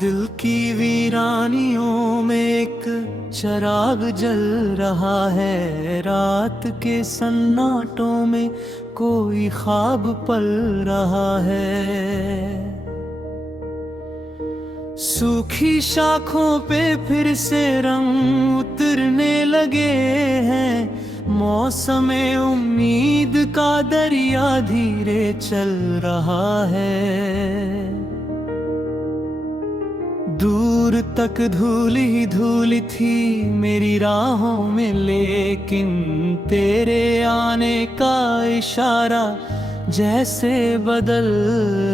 दिल की वीरानियों में एक चराग जल रहा है। रात के सन्नाटों में कोई ख्वाब पल रहा है। सूखी शाखों पे फिर से रंग उतरने लगे हैं। मौसमे उम्मीद का दरिया धीरे चल रहा है। दूर तक धूल ही धूल थी मेरी राहों में, लेकिन तेरे आने का इशारा जैसे बदल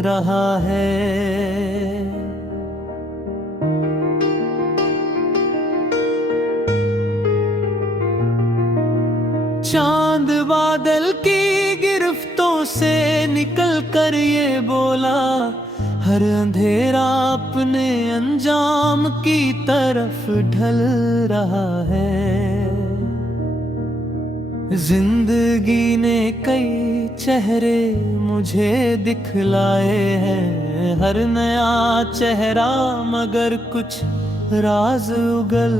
रहा है। चांद बादल की गिरफ्तों से निकल कर ये बोला, हर अंधेरा अपने अंजाम की तरफ ढल रहा है। जिंदगी ने कई चेहरे मुझे दिखलाए हैं, हर नया चेहरा मगर कुछ राज उगल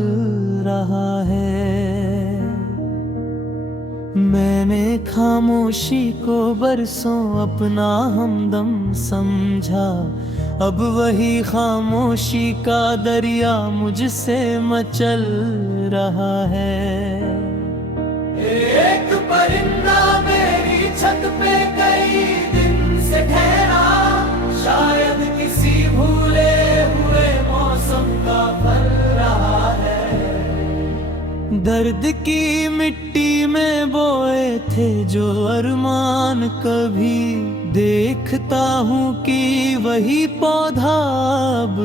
रहा है। मैंने खामोशी को बरसों अपना हमदम समझा, अब वही खामोशी का दरिया मुझसे मचल रहा है। एक परिंदा मेरी छत पे कई दिन से ठहरा, शायद किसी भूले हुए मौसम का फल रहा है। दर्द की मिट्टी में बोए थे जो अरमान, कभी देखता हूँ कि वही पौधा अब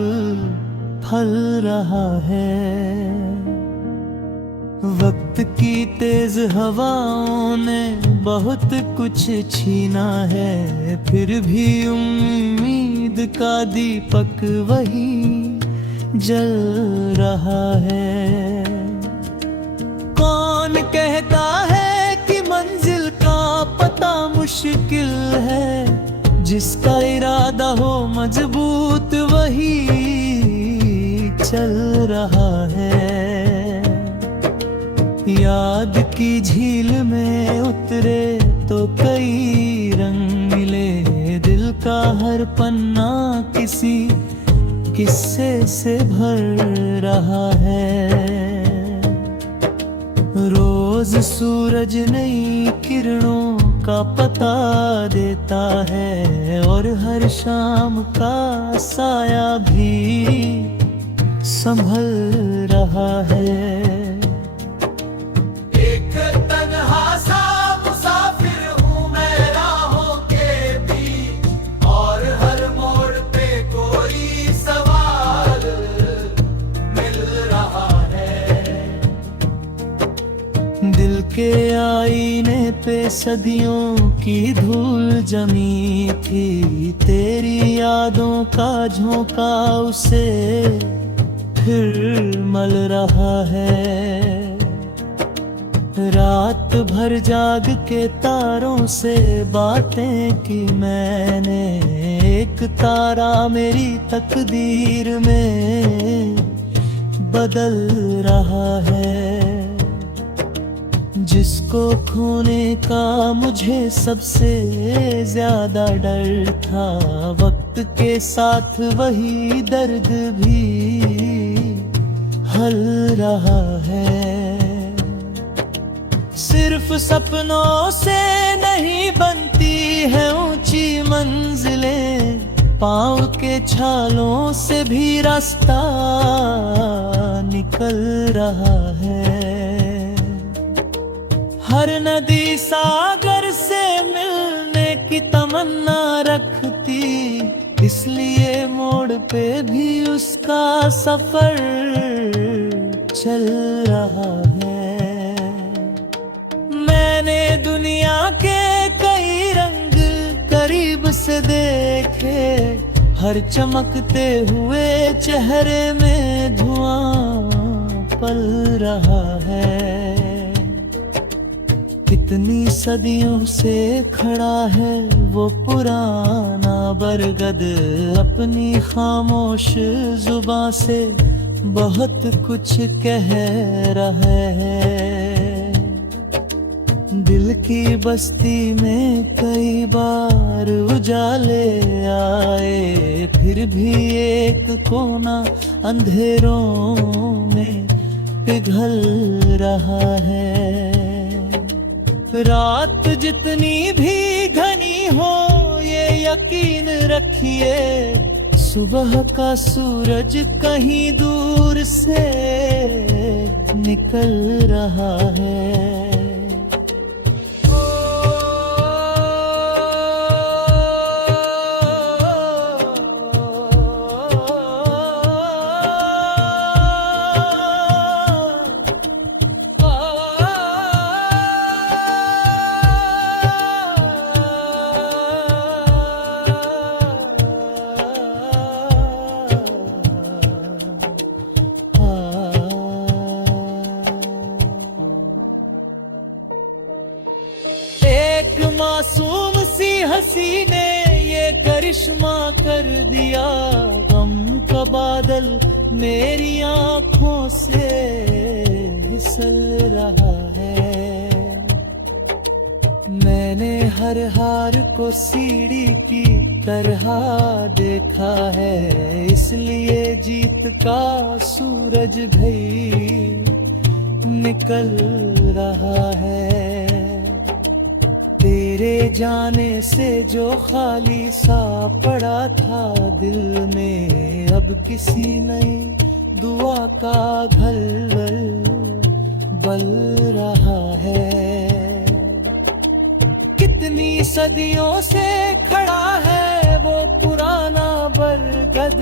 फल रहा है। वक्त की तेज हवाओं ने बहुत कुछ छीना है, फिर भी उम्मीद का दीपक वही जल रहा है। कौन कहता है कि मंजिल का पता मुश्किल है, जिसका इरादा हो मजबूत वही चल रहा है। याद की झील में उतरे तो कई रंग मिले, दिल का हर पन्ना किसी किस्से से भर रहा है। रोज सूरज नई किरणों का पता देता है, और हर शाम का साया भी संभल रहा है। एक तन्हा सा मुसाफिर हूँ मैं राहों के बीच, और हर मोड़ पे कोई सवाल मिल रहा है। दिल के आईने पे सदियों की धूल जमी थी, तेरी यादों का झोंका उसे फिर मल रहा है। रात भर जाग के तारों से बातें की मैंने, एक तारा मेरी तकदीर में बदल रहा है। जिसको खोने का मुझे सबसे ज्यादा डर था, वक्त के साथ वही दर्द भी हल रहा है। सिर्फ सपनों से नहीं बनती है ऊंची मंजिलें, पाँव के छालों से भी रास्ता निकल रहा है। हर नदी सागर से मिलने की तमन्ना रखती, इसलिए मोड़ पे भी उसका सफर चल रहा है। मैंने दुनिया के कई रंग करीब से देखे, हर चमकते हुए चेहरे में धुआं पल रहा है। कितनी सदियों से खड़ा है वो पुराना बरगद, अपनी खामोश जुबां से बहुत कुछ कह रहा है। दिल की बस्ती में कई बार उजाले आए, फिर भी एक कोना अंधेरों में पिघल रहा है। रात जितनी भी घनी हो ये यकीन रखिए, सुबह का सूरज कहीं दूर से निकल रहा है। मासूम सी हंसी ने ये करिश्मा कर दिया, गम का बादल मेरी आंखों से फिसल रहा है। मैंने हर हार को सीढ़ी की तरह देखा है, इसलिए जीत का सूरज भी निकल रहा है। तेरे जाने से जो खाली सा पड़ा था दिल में, अब किसी नई दुआ का घलवल बल रहा है। कितनी सदियों से खड़ा है वो पुराना बरगद,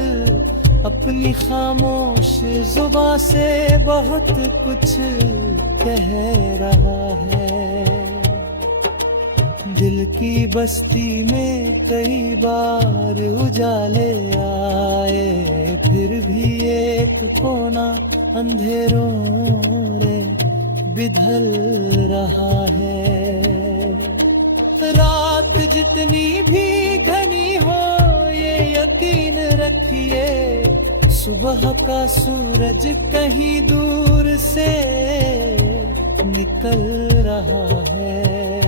अपनी खामोश जुबां से बहुत कुछ कह रहा है। दिल की बस्ती में कई बार उजाले आए, फिर भी एक कोना अंधेरों में बिधल रहा है। रात जितनी भी घनी हो ये यकीन रखिए, सुबह का सूरज कहीं दूर से निकल रहा है।